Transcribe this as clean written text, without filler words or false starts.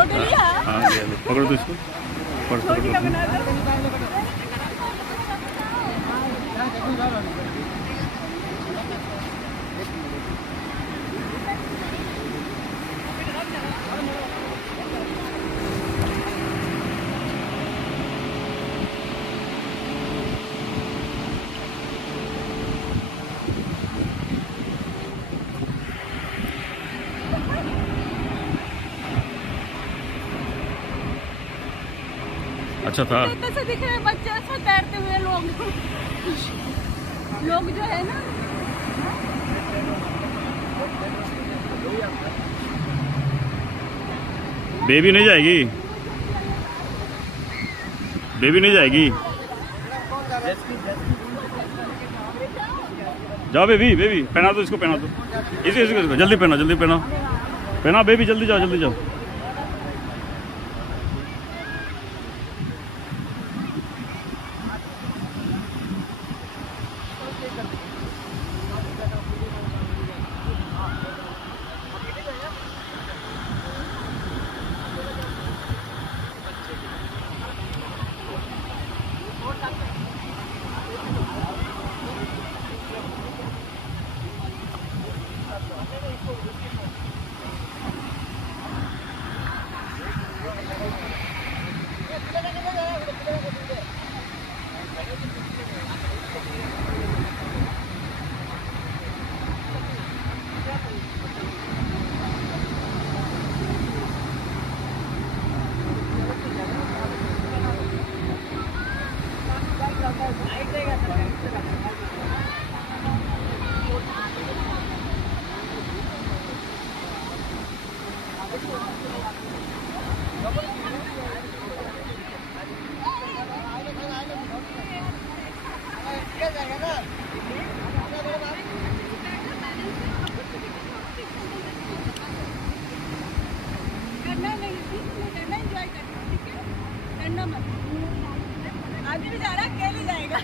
Photo लिया? हाँ लिया ले। पकड़ो तो इसको, छोटी का बना दो। अच्छा था। से दिख रहे बच्चे उसमें तैरते हुए लोग जो है ना। बेबी नहीं जाएगी, बेबी नहीं जाएगी। जाओ बेबी, बेबी पहना दो इसको, पहना दो इसको, जल्दी पहना, जल्दी पहना, पहना बेबी, जल्दी जाओ, जल्दी जाओ। आगे भी जा रहा है, अकेले जाएगा।